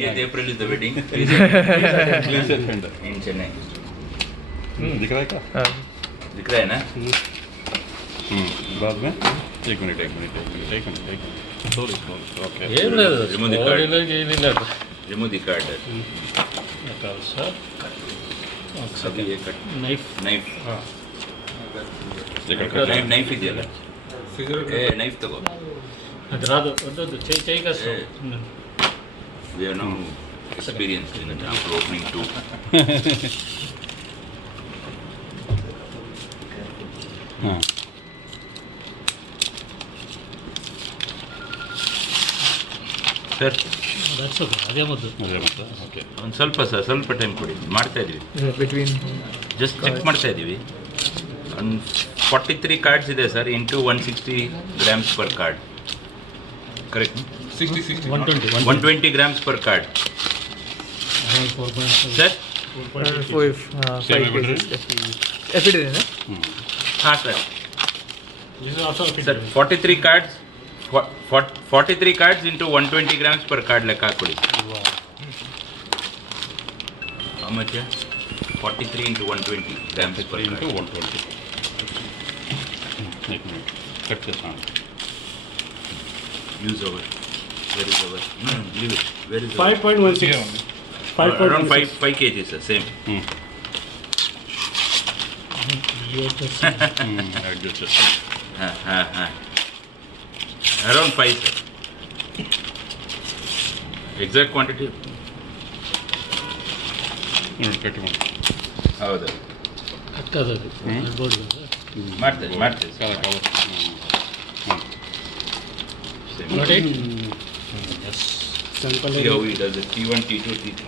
20th April is the wedding. Please attend. In Chennai. दिख रहा है क्या? दिख रहा है ना? बाद में एक minute sorry okay Remove the card. Remove the card. अभी ये कट Knife. knife ಇದೆಯಲ್ಲ knife ತಗೋ. ಅದು ರಾದು ಅದು ಚೈ ಕಷ್ಟ. We are now experienced in the after opening too. Sir That's okay. ಅದೇ ಮದ್ದು. ಓಕೆ ಒಂದು ಸ್ವಲ್ಪ ಟೈಮ್ ಕೊಡಿ, ಮಾಡ್ತಾ ಇದೀವಿ. Between ಜಸ್ಟ್ ಚೆಕ್ ಮಾಡ್ತಾ ಇದ್ದೀವಿ. 43 ಕಾರ್ಡ್ಸ್ ಇದೆ sir, into 160 grams per card. Correct? 120 grams per card. Sir 5 cases. Epidural, na? ಹಾಂ sir. This is also sir 43 cards 43 cards into 120 grams per card ಲೆಕ್ಕ ಹಾಕೊಳ್ಳಿ. How much? 43 into 120 grams per into card. 120 एक minute cut చేస్తాను. Use over. Where is over? No, leave it. Where is 5.16. around 5 kg sir, same. Adjust చేస్తాను. Around 5 sir. Exact quantity. ಕಟ್ಟಿಕೊಂಡು ಹೌದು, ಕಟ್ಟದದು board ಮಾಡ್ತೇವೆ ಕಾಲ Same. got it? Yes. Here we does the T1, T2, T3.